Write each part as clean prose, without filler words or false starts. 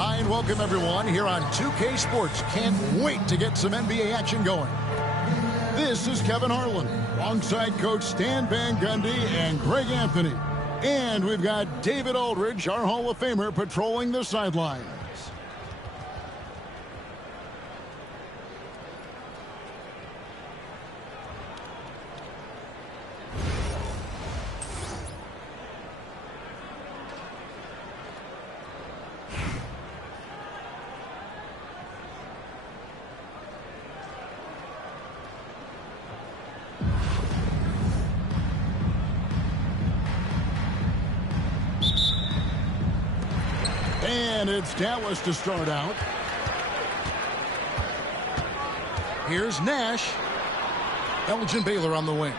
Hi and welcome everyone here on 2K Sports. Can't wait to get some NBA action going. This is Kevin Harlan alongside Coach Stan Van Gundy and Greg Anthony. And we've got David Aldridge, our Hall of Famer, patrolling the sidelines. And it's Dallas to start out. Here's Nash. Elgin Baylor on the wing.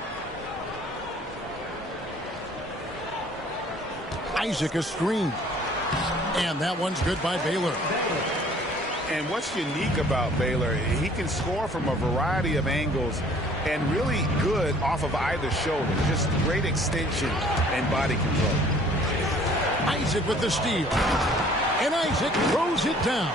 Isaac a screen. And that one's good by Baylor. And what's unique about Baylor, he can score from a variety of angles and really good off of either shoulder. Just great extension and body control. Isaac with the steal. And Isaac throws it down.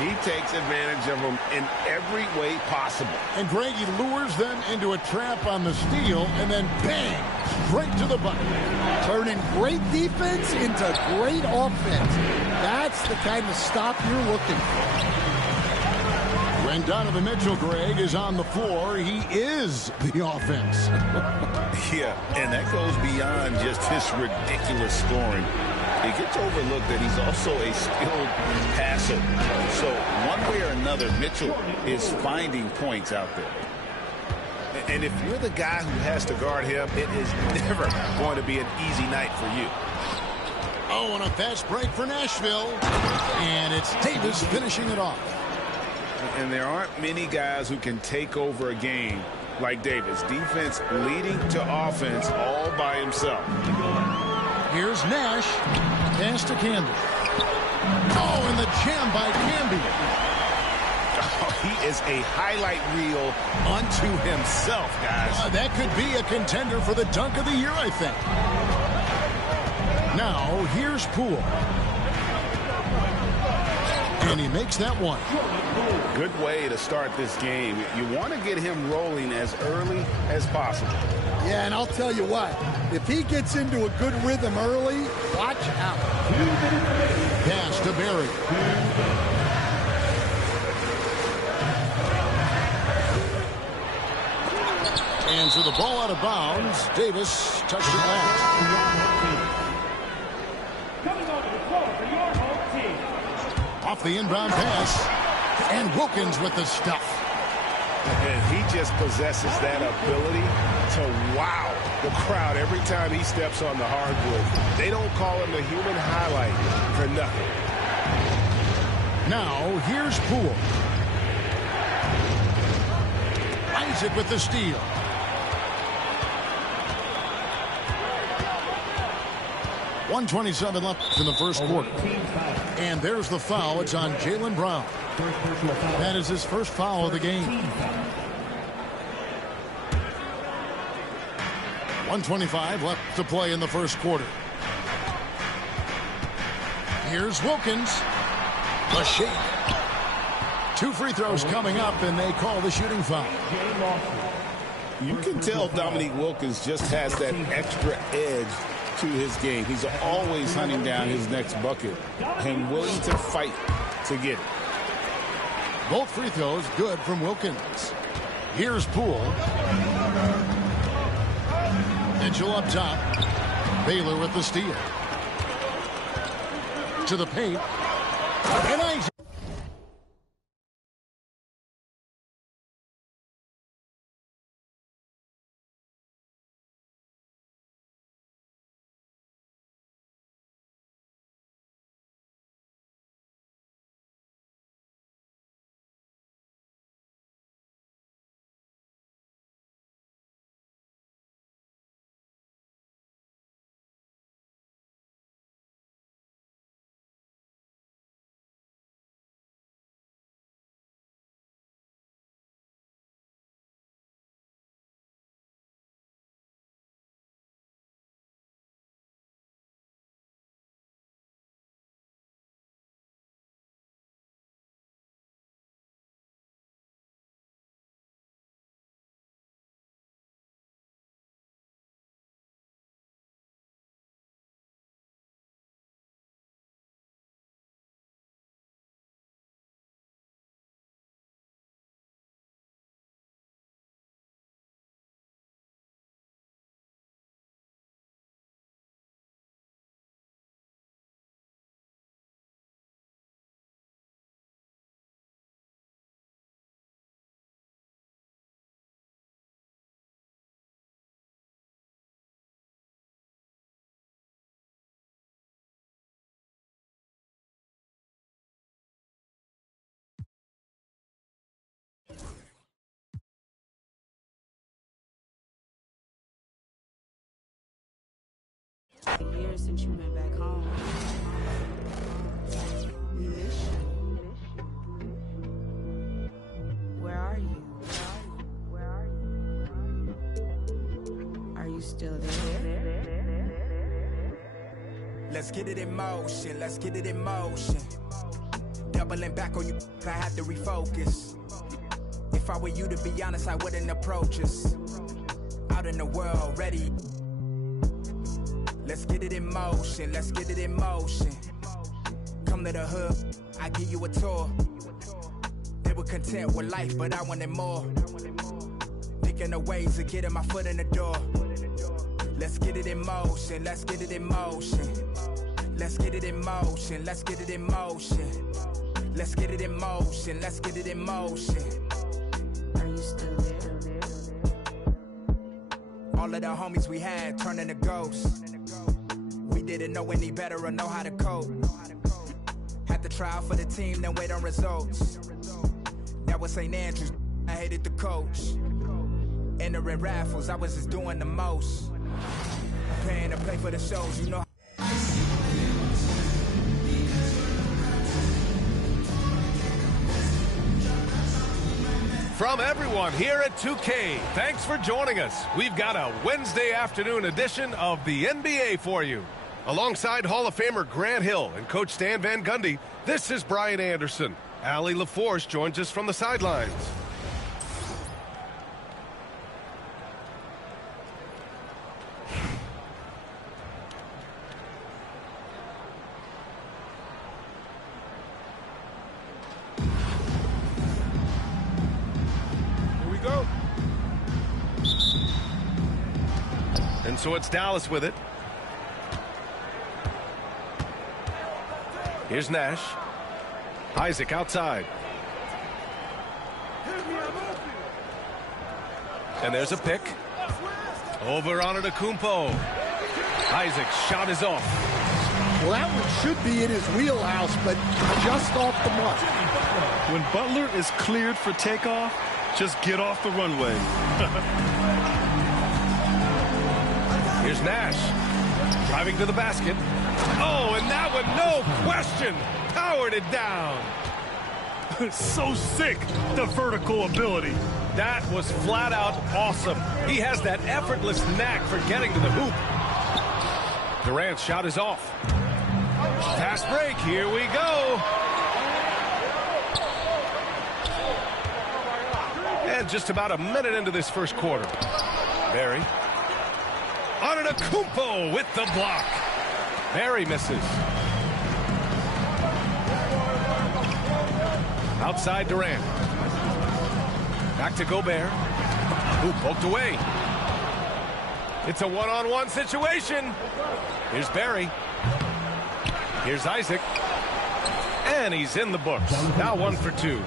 He takes advantage of them in every way possible. And Greg, he lures them into a trap on the steal, and then bang, straight to the bucket. Turning great defense into great offense. That's the kind of stop you're looking for. When Donovan Mitchell, Greg, is on the floor, he is the offense. Yeah, and that goes beyond just his ridiculous scoring. It gets overlooked that he's also a skilled passer. So one way or another, Mitchell is finding points out there. And if you're the guy who has to guard him, it is never going to be an easy night for you. Oh, and a fast break for Nashville. And it's Davis finishing it off. And there aren't many guys who can take over a game like Davis. Defense leading to offense all by himself. Here's Nash. Pass to Camby. Oh, and the jam by Camby. Oh, he is a highlight reel unto himself, guys. That could be a contender for the dunk of the year, I think. Now, here's Poole. And he makes that one. Good way to start this game. You want to get him rolling as early as possible. Yeah, and I'll tell you what. If he gets into a good rhythm early, watch out. Pass to Barry. And so the ball out of bounds. Davis touched it last. Off the inbound pass. And Wilkins with the stuff. And he just possesses that ability to wow the crowd every time he steps on the hardwood. They don't call him the human highlight for nothing. Now, here's Poole. Isaac with the steal. .127 left in the first quarter. And there's the foul. It's on Jaylen Brown. That is his first foul of the game. 1:25 left to play in the first quarter. Here's Wilkins. The shake. 2 free throws coming up, and they call the shooting foul. You can tell Dominique Wilkins just has that extra edge to his game. He's always hunting down his next bucket and willing to fight to get it. Both free throws good from Wilkins. Here's Poole. Mitchell up top. Baylor with the steal. To the paint. And Isaac. Years since you've been back home. We miss you. Where are you? Are you still there? Let's get it in motion, let's get it in motion. Doubling back on you, I had to refocus. If I were you, to be honest, I wouldn't approach us. Out in the world, ready. Let's get it in motion, let's get it in motion. Come to the hood, I give you a tour. They were content with life, but I wanted more. Thinking of ways of getting my foot in the door. Let's get it in motion, let's get it in motion. Let's get it in motion, let's get it in motion. Let's get it in motion, let's get it in motion. Are you still there? All of the homies we had turned into ghosts. We didn't know any better or know how to cope. Had to try out for the team, then wait on results. That was St. Andrews, I hated the coach. Entering raffles, I was just doing the most. Paying to play for the shows, you know. From everyone here at 2K, thanks for joining us. We've got a Wednesday afternoon edition of the NBA for you. Alongside Hall of Famer Grant Hill and Coach Stan Van Gundy, this is Brian Anderson. Allie LaForce joins us from the sidelines. And so it's Dallas with it. Here's Nash. Isaac outside. And there's a pick. Over on Antetokounmpo. Isaac's shot is off. Well, that one should be in his wheelhouse, but just off the mark. When Butler is cleared for takeoff, just get off the runway. Here's Nash. Driving to the basket. Oh, and that one, no question, powered it down. So sick, the vertical ability. That was flat out awesome. He has that effortless knack for getting to the hoop. Durant's shot is off. Fast break, here we go. And just about a minute into this first quarter. Barry. Antetokounmpo with the block. Barry misses. Outside Durant. Back to Gobert. Who poked away. It's a one-on-one situation. Here's Barry. Here's Isaac. And he's in the books. Now 1 for 2.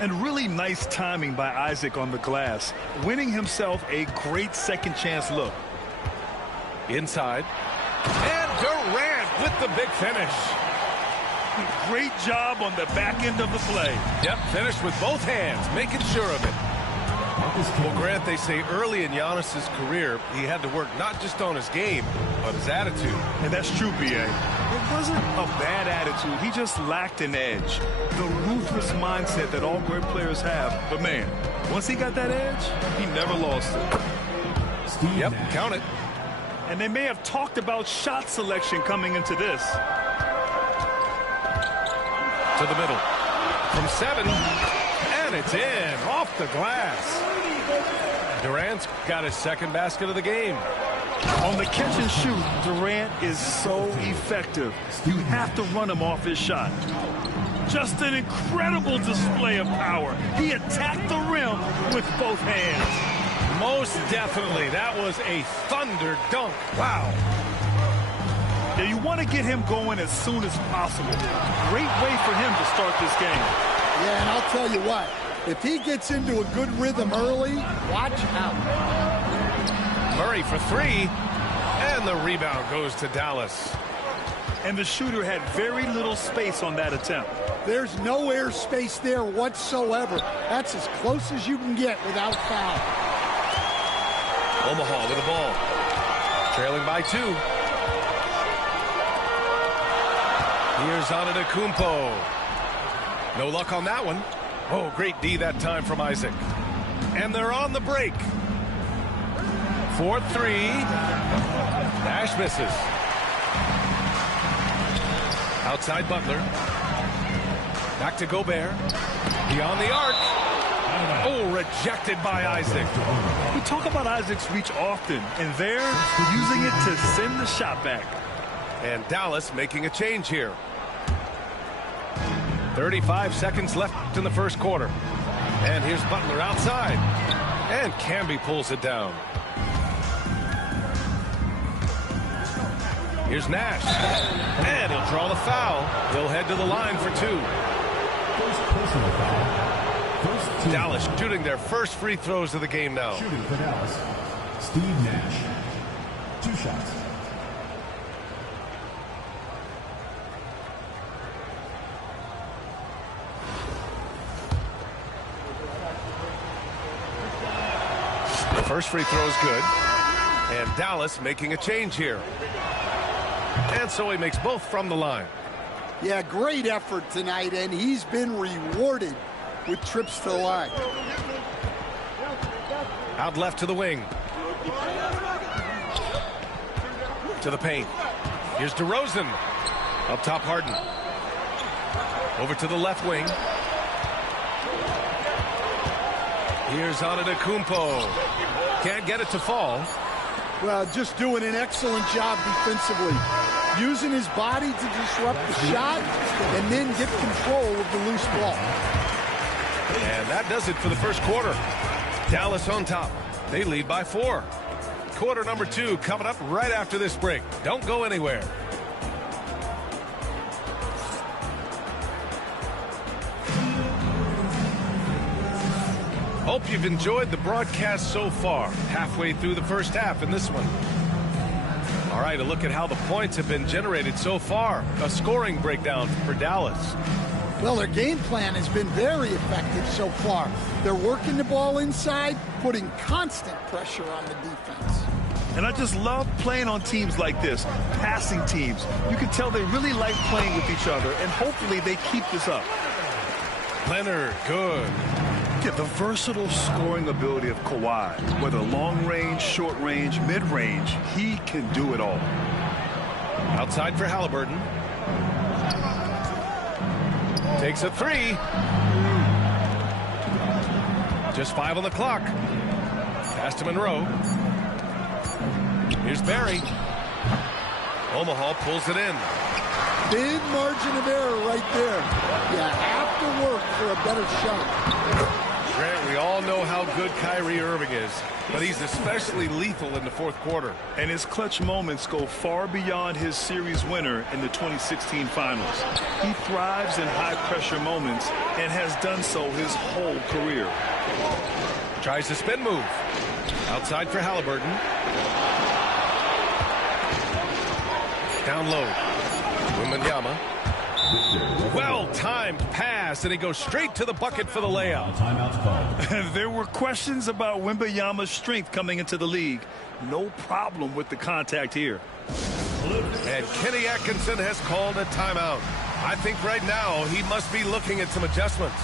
And really nice timing by Isaac on the glass, winning himself a great second chance look. Inside. And Durant with the big finish. Great job on the back end of the play. Yep, finished with both hands, making sure of it. Well, Grant, they say early in Giannis's career, he had to work not just on his game, but his attitude. And that's true, B.A. It wasn't a bad attitude. He just lacked an edge. The ruthless mindset that all great players have. But, man, once he got that edge, he never lost it. Yep, count it. And they may have talked about shot selection coming into this. To the middle. From 7. And it's in. Off the glass. Durant's got his second basket of the game. On the catch and shoot, Durant is so effective. You have to run him off his shot. Just an incredible display of power. He attacked the rim with both hands. Most definitely. That was a thunder dunk. Wow. Now, you want to get him going as soon as possible. Great way for him to start this game. Yeah, and I'll tell you what. If he gets into a good rhythm early, watch out. Murray for 3. And the rebound goes to Dallas. And the shooter had very little space on that attempt. There's no air space there whatsoever. That's as close as you can get without foul. Omaha with the ball. Trailing by 2. Here's Antetokounmpo. No luck on that one. Oh, great D that time from Isaac. And they're on the break. 4-3. Nash misses. Outside Butler. Back to Gobert. Beyond the arc. Oh, rejected by Isaac. We talk about Isaac's reach often, and they're using it to send the shot back. And Dallas making a change here. 35 seconds left in the first quarter. And here's Butler outside. And Camby pulls it down. Here's Nash. And he'll draw the foul. He'll head to the line for two. First personal foul. Dallas shooting their first free throws of the game now. Shooting for Dallas, Steve Nash. 2 shots. The first free throw is good. And Dallas making a change here. And so he makes both from the line. Yeah, great effort tonight, and he's been rewarded with trips to the line. Out left to the wing. To the paint. Here's DeRozan. Up top, Harden. Over to the left wing. Here's Antetokounmpo. Can't get it to fall. Well, just doing an excellent job defensively. Using his body to disrupt the shot and then get control of the loose ball. And that does it for the first quarter. Dallas on top. They lead by 4. Quarter number 2 coming up right after this break. Don't go anywhere. Hope you've enjoyed the broadcast so far. Halfway through the first half in this one. All right, a look at how the points have been generated so far. A scoring breakdown for Dallas. Well, their game plan has been very effective so far. They're working the ball inside, putting constant pressure on the defense. And I just love playing on teams like this, passing teams. You can tell they really like playing with each other, and hopefully they keep this up. Leonard, good. Yeah, the versatile scoring ability of Kawhi, whether long range, short range, mid range, he can do it all. Outside for Halliburton. Takes a 3. Just 5 on the clock. Pass to Monroe. Here's Barry. Omaha pulls it in. Big margin of error right there. You have to work for a better shot. Grant, we all know how good Kyrie Irving is, but he's especially lethal in the fourth quarter. And his clutch moments go far beyond his series winner in the 2016 finals. He thrives in high-pressure moments and has done so his whole career. Tries the spin move. Outside for Halliburton. Down low. Wembanyama. Well-timed pass, and he goes straight to the bucket for the layup. Timeout called. There were questions about Wembanyama's strength coming into the league. No problem with the contact here. And Kenny Atkinson has called a timeout. I think right now he must be looking at some adjustments.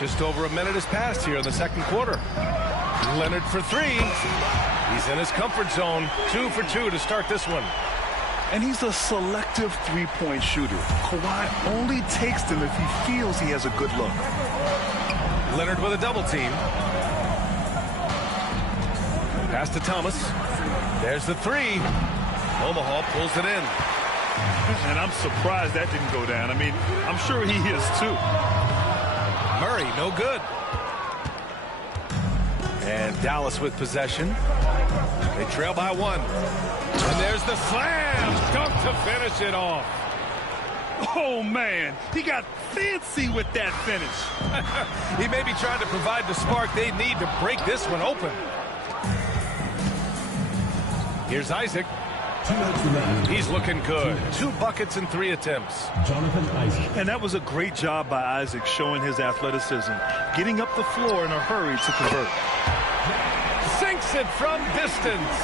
Just over a minute has passed here in the second quarter. Leonard for 3. He's in his comfort zone. 2 for 2 to start this one. And he's a selective three-point shooter. Kawhi only takes them if he feels he has a good look. Leonard with a double team. Pass to Thomas. There's the 3. Omaha pulls it in. And I'm surprised that didn't go down. I mean, I'm sure he is too. Murray, no good. And Dallas with possession. They trail by 1. And there's the slam. Dunk to finish it off. Oh, man, he got fancy with that finish. He may be trying to provide the spark they need to break this one open. Here's Isaac. He's looking good. 2 buckets in 3 attempts. Jonathan Isaac. And that was a great job by Isaac, showing his athleticism, getting up the floor in a hurry to convert. Sinks it from distance.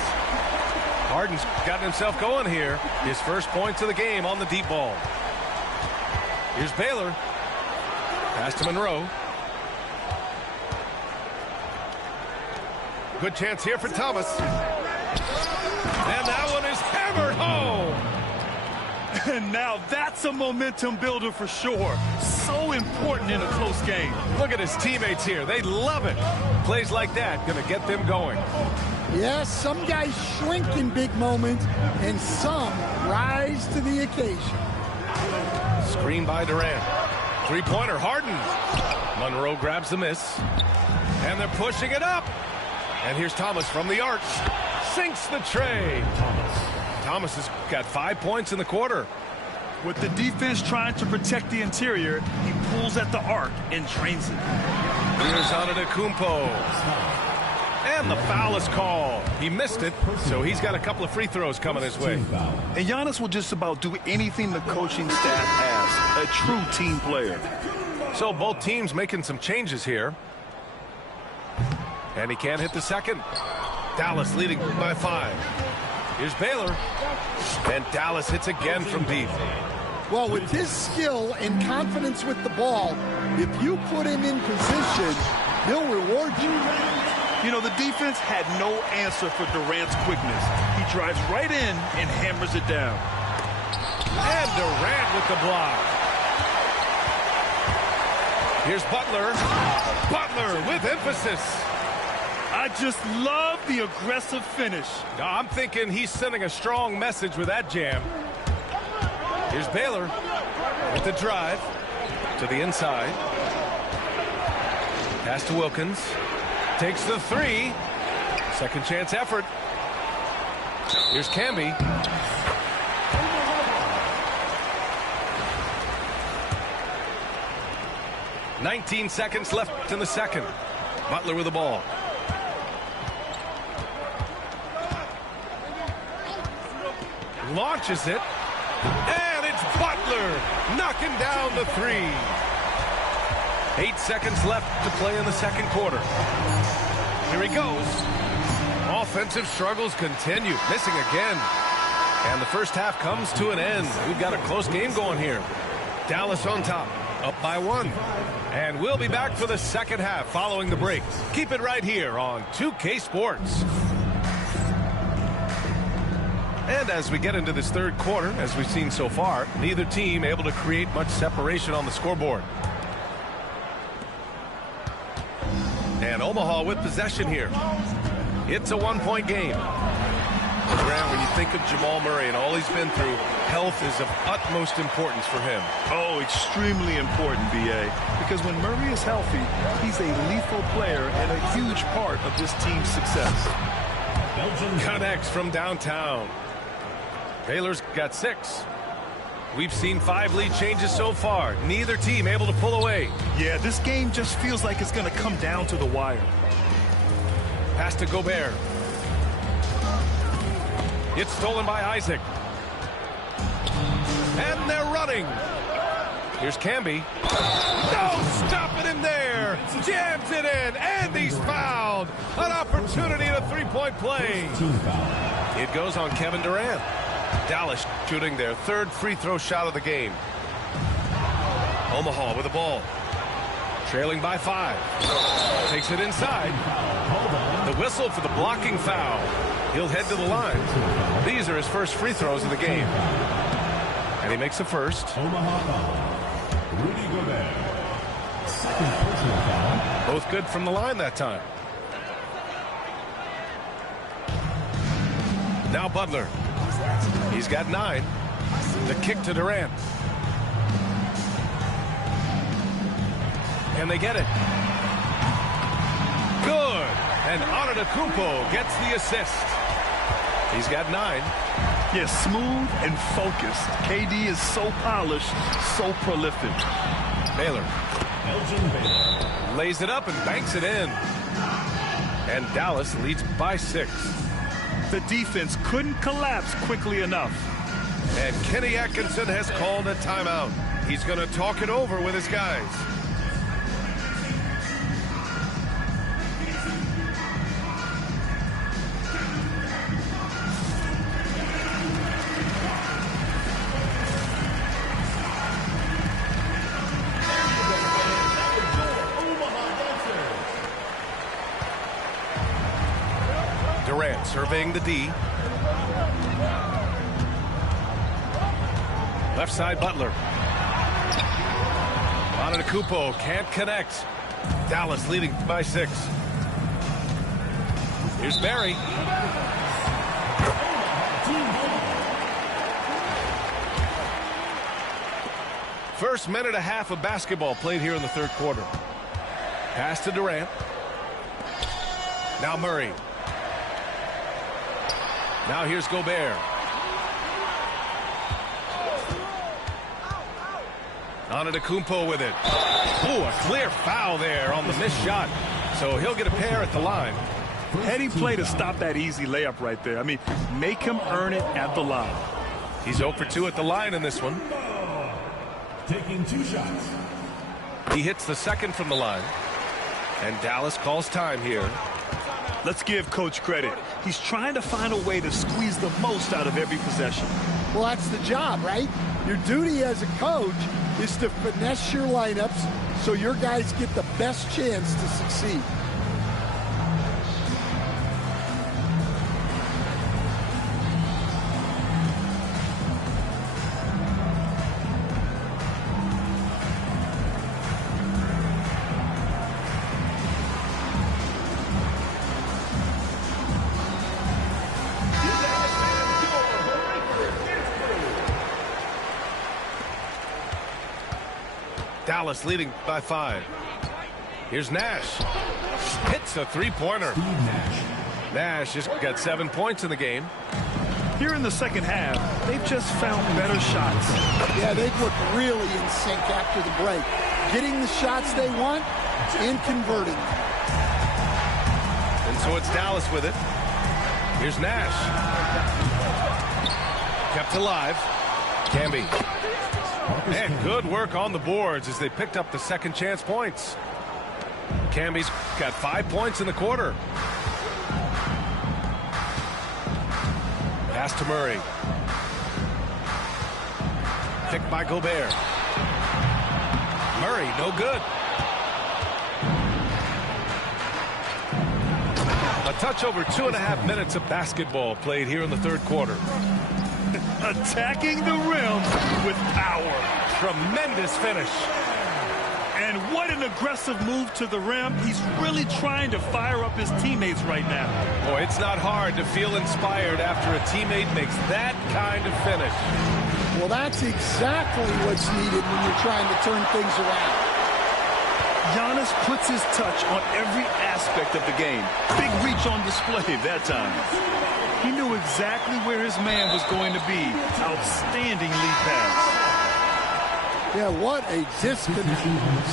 Harden's gotten himself going here. His first points of the game on the deep ball. Here's Baylor. Pass to Monroe. Good chance here for Thomas. And that one is hammered home. And now that's a momentum builder for sure. So important in a close game. Look at his teammates here. They love it. Plays like that going to get them going. Yes, some guys shrink in big moments, and some rise to the occasion. Screen by Durant. 3-pointer, Harden. Monroe grabs the miss. And they're pushing it up. And here's Thomas from the arch. Sinks the tray. Thomas has got 5 points in the quarter. With the defense trying to protect the interior, he pulls at the arc and drains it. Here's Antetokounmpo. And the foul is called. He missed it, so he's got a couple of free throws coming his way. And Giannis will just about do anything the coaching staff asks. A true team player. So both teams making some changes here. And he can't hit the second. Dallas leading by 5. Here's Baylor. And Dallas hits again from deep. Well, with his skill and confidence with the ball, if you put him in position, he'll reward you. You know, the defense had no answer for Durant's quickness. He drives right in and hammers it down. And Durant with the block. Here's Butler. Butler with emphasis. I just love the aggressive finish. I'm thinking he's sending a strong message with that jam. Here's Baylor with the drive to the inside. Pass to Wilkins. Takes the 3. Second chance effort. Here's Camby. "19 seconds left in the second. Butler with the ball. Launches it. And it's Butler knocking down the 3. 8 seconds left to play in the second quarter. Here he goes. Offensive struggles continue. Missing again. And the first half comes to an end. We've got a close game going here. Dallas on top, up by 1. And we'll be back for the second half following the break. Keep it right here on 2K Sports. And as we get into this third quarter, as we've seen so far, neither team able to create much separation on the scoreboard. And Omaha with possession here. It's a 1-point game. Grant, when you think of Jamal Murray and all he's been through, health is of utmost importance for him. Oh, extremely important, B.A. Because when Murray is healthy, he's a lethal player and a huge part of this team's success. Connects from downtown. Baylor's got 6. We've seen 5 lead changes so far. Neither team able to pull away. Yeah, this game just feels like it's going to come down to the wire. Pass to Gobert. It's stolen by Isaac. And they're running. Here's Camby. No, stopping him there. Jams it in, and he's fouled. An opportunity at a 3-point play. It goes on Kevin Durant. Dallas shooting their 3rd free throw shot of the game. Omaha with the ball. Trailing by 5. Takes it inside. The whistle for the blocking foul. He'll head to the line. These are his first free throws of the game. And he makes the first. Omaha foul. Rudy Gobert. Second personal foul. Both good from the line that time. Now Butler. He's got 9. The kick to Durant. And they get it. Good. And Antetokounmpo gets the assist. He's got 9. Yeah, smooth and focused. KD is so polished, so prolific. Baylor lays it up and banks it in. And Dallas leads by 6. The defense couldn't collapse quickly enough. And Kenny Atkinson has called a timeout. He's going to talk it over with his guys. Durant surveying the D. Left side, Butler. Antetokounmpo can't connect. Dallas leading by 6. Here's Barry. First minute and a half of basketball played here in the third quarter. Pass to Durant. Now Murray. Now here's Gobert. Antetokounmpo with it. Ooh, a clear foul there on the missed shot. So he'll get a pair at the line. Heady play to stop that easy layup right there. I mean, make him earn it at the line. He's 0 for 2 at the line in this one. Taking 2 shots. He hits the second from the line. And Dallas calls time here. Let's give Coach credit. He's trying to find a way to squeeze the most out of every possession. Well, that's the job, right? Your duty as a coach is to finesse your lineups so your guys get the best chance to succeed. Dallas leading by 5. Here's Nash. Hits a three-pointer. Nash just got 7 points in the game. Here in the second half, they've just found better shots. Yeah, they've looked really in sync after the break. Getting the shots they want and converting. And so it's Dallas with it. Here's Nash. Kept alive. Camby. And good work on the boards as they picked up the second chance points. Camby's got 5 points in the quarter. Pass to Murray. Picked by Gobert. Murray, no good. A touch over 2.5 minutes of basketball played here in the third quarter. Attacking the rim with power. Tremendous finish. And what an aggressive move to the rim. He's really trying to fire up his teammates right now. Boy, it's not hard to feel inspired after a teammate makes that kind of finish. Well, that's exactly what's needed when you're trying to turn things around. Giannis puts his touch on every aspect of the game. Big reach on display that time. He knew exactly where his man was going to be. Outstanding lead pass. Yeah, what a disconnect.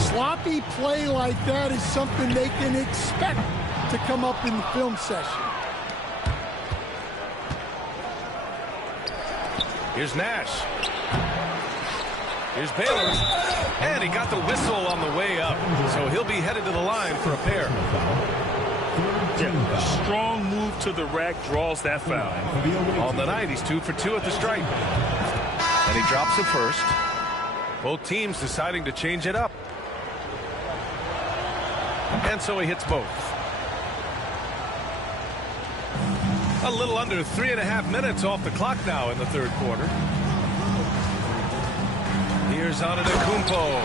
Sloppy play like that is something they can expect to come up in the film session. Here's Nash. Here's Baylor. And he got the whistle on the way up. So he'll be headed to the line for a pair. Yeah, a strong move to the rack draws that foul. On the night, he's 2 for 2 at the stripe. And he drops it first. Both teams deciding to change it up. And so he hits both. A little under 3.5 minutes off the clock now in the third quarter. Here's Antetokounmpo.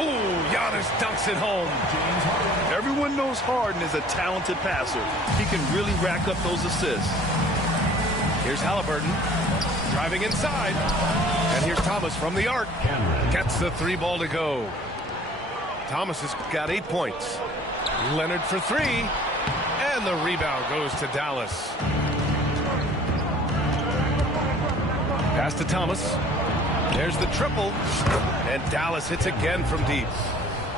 Oh, Giannis dunks it home. Everyone knows Harden is a talented passer. He can really rack up those assists. Here's Halliburton driving inside. And here's Thomas from the arc. Gets the 3 ball to go. Thomas has got 8 points. Leonard for 3. And the rebound goes to Dallas. Pass to Thomas. There's the triple. And Dallas hits again from deep.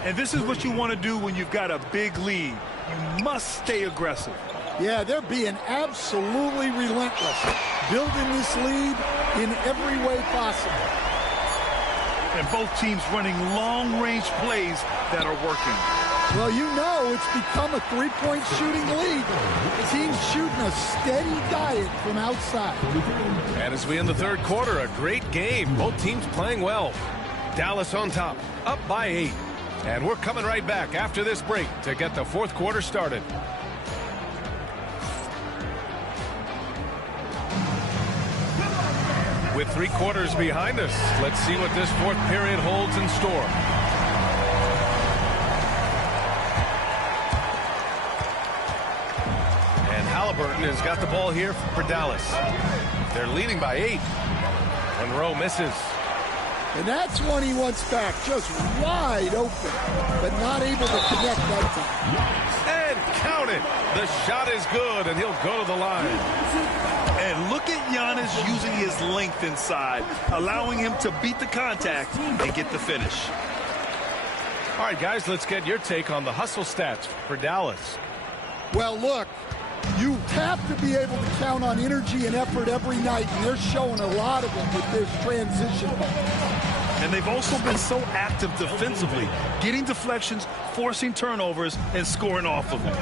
And this is what you want to do when you've got a big lead. You must stay aggressive. Yeah, they're being absolutely relentless, building this lead in every way possible. And both teams running long-range plays that are working. Well, you know it's become a three-point shooting league. The team's shooting a steady diet from outside. And as we end the third quarter, a great game. Both teams playing well. Dallas on top, up by 8. And we're coming right back after this break to get the fourth quarter started. With 3 quarters behind us, let's see what this fourth period holds in store. And Halliburton has got the ball here for Dallas. They're leading by 8. Monroe misses. And that's one he wants back, just wide open, but not able to connect that time. And count it. The shot is good, and he'll go to the line. And look at Giannis using his length inside, allowing him to beat the contact and get the finish. All right, guys, let's get your take on the hustle stats for Dallas. Well, look, you have to be able to count on energy and effort every night, and they're showing a lot of it with this transition ball. And they've also been so active defensively, getting deflections, forcing turnovers, and scoring off of them.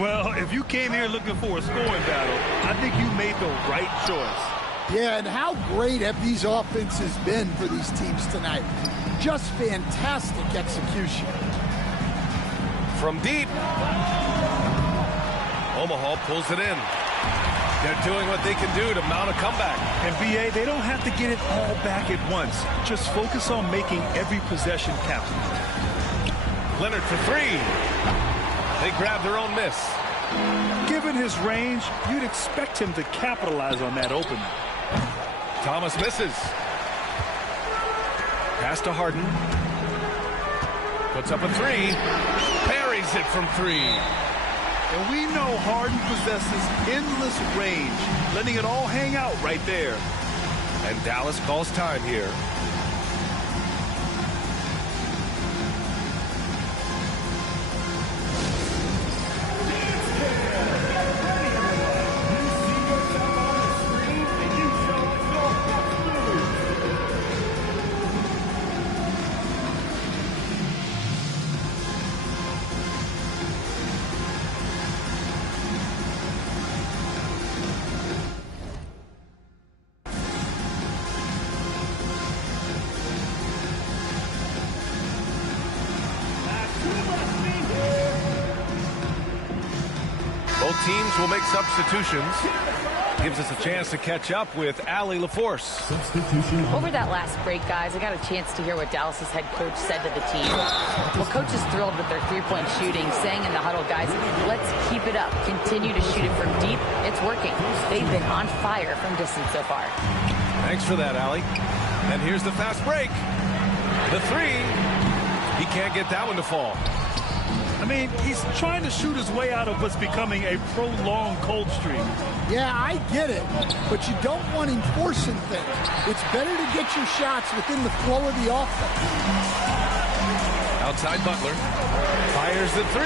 Well, if you came here looking for a scoring battle, I think you made the right choice. Yeah, and how great have these offenses been for these teams tonight? Just fantastic execution. From deep, Omaha pulls it in. They're doing what they can do to mount a comeback. And B.A., they don't have to get it all back at once. Just focus on making every possession count. Leonard for 3. They grab their own miss. Given his range, you'd expect him to capitalize on that opening. Thomas misses. Pass to Harden. Puts up a 3. Buries it from 3. And we know Harden possesses endless range, letting it all hang out right there. And Dallas calls time here. Both teams will make substitutions. Gives us a chance to catch up with Allie LaForce. Substitution. Over that last break, guys, I got a chance to hear what Dallas's head coach said to the team. Well, coach is thrilled with their three-point shooting, saying in the huddle, guys, let's keep it up. Continue to shoot it from deep. It's working. They've been on fire from distance so far. Thanks for that, Allie. And here's the fast break. The 3. He can't get that one to fall. I mean, he's trying to shoot his way out of what's becoming a prolonged cold streak. Yeah, I get it, but you don't want him forcing things. It's better to get your shots within the flow of the offense. Outside Butler. Fires the 3.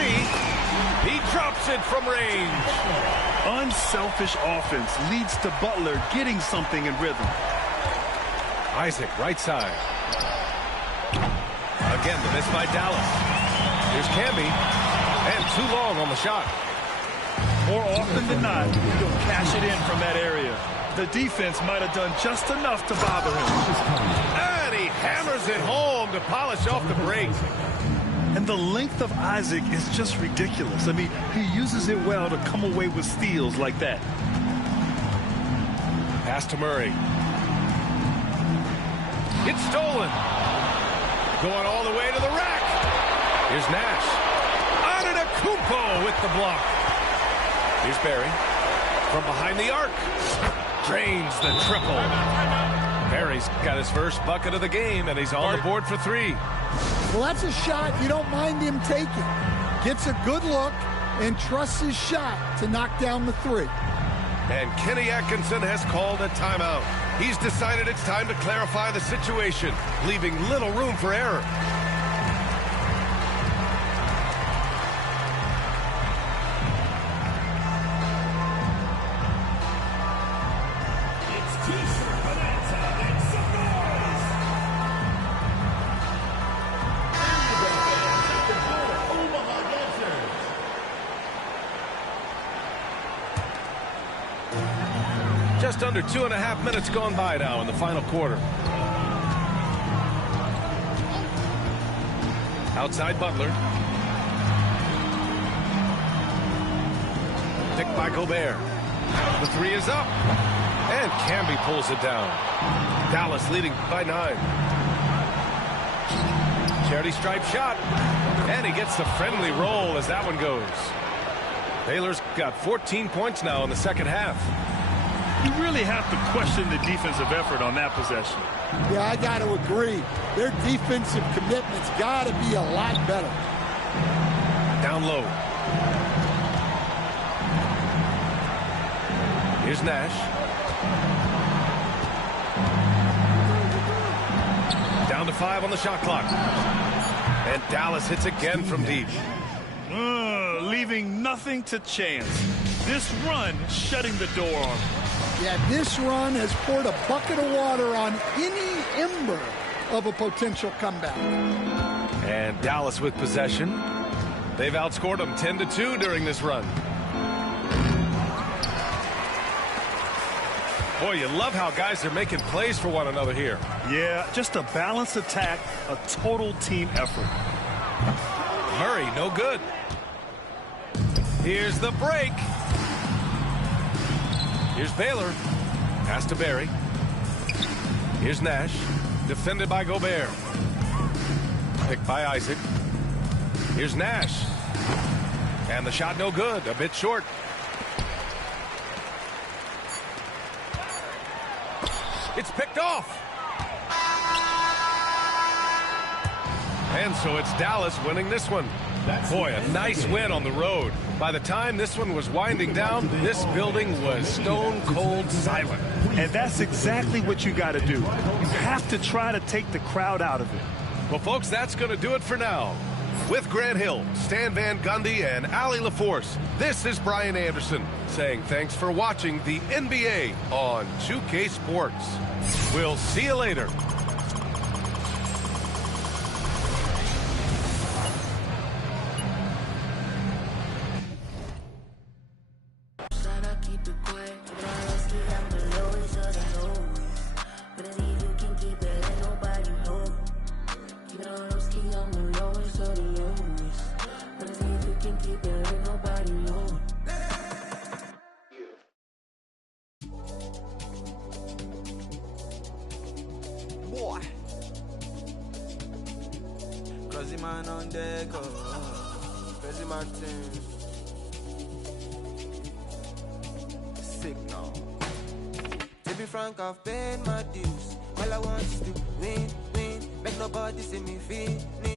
He drops it from range. Unselfish offense leads to Butler getting something in rhythm. Isaac, right side. Again, the miss by Dallas. Here's Camby, and too long on the shot. More often than not, he'll cash it in from that area. The defense might have done just enough to bother him. And he hammers it home to polish off the break. And the length of Isaac is just ridiculous. I mean, he uses it well to come away with steals like that. Pass to Murray. It's stolen. Going all the way to the rack. Here's Nash. Antetokounmpo with the block. Here's Barry. From behind the arc. Drains the triple. Barry's got his first bucket of the game, and he's on the board for 3. Well, that's a shot you don't mind him taking. Gets a good look and trusts his shot to knock down the 3. And Kenny Atkinson has called a timeout. He's decided it's time to clarify the situation, leaving little room for error. Just under 2.5 minutes gone by now in the final quarter. Outside Butler. Picked by Gobert. The three is up. And Camby pulls it down. Dallas leading by 9. Charity stripe shot. And he gets the friendly roll as that one goes. Baylor's got 14 points now in the second half. You really have to question the defensive effort on that possession. Yeah, I got to agree. Their defensive commitment's got to be a lot better. Down low. Here's Nash. Down to 5 on the shot clock. And Dallas hits again from deep. Leaving nothing to chance. This run shutting the door on him. Yeah, this run has poured a bucket of water on any ember of a potential comeback. And Dallas with possession. They've outscored them 10-2 during this run. Boy, you love how guys are making plays for one another here. Yeah, just a balanced attack, a total team effort. Murray, no good. Here's the break. Here's Baylor. Pass to Barry. Here's Nash. Defended by Gobert. Picked by Isaac. Here's Nash. And the shot no good. A bit short. It's picked off. And so it's Dallas winning this one. Boy, a nice win on the road. By the time this one was winding down, this building was stone cold silent. And that's exactly what you got to do. You have to try to take the crowd out of it. Well, folks, that's going to do it for now. With Grant Hill, Stan Van Gundy, and Allie LaForce, this is Brian Anderson saying thanks for watching the NBA on 2K Sports. We'll see you later. Boy, crazy man on deck, crazy Martin, sick now. To be frank, I've paid my dues. All I want is to win, make nobody see me finish.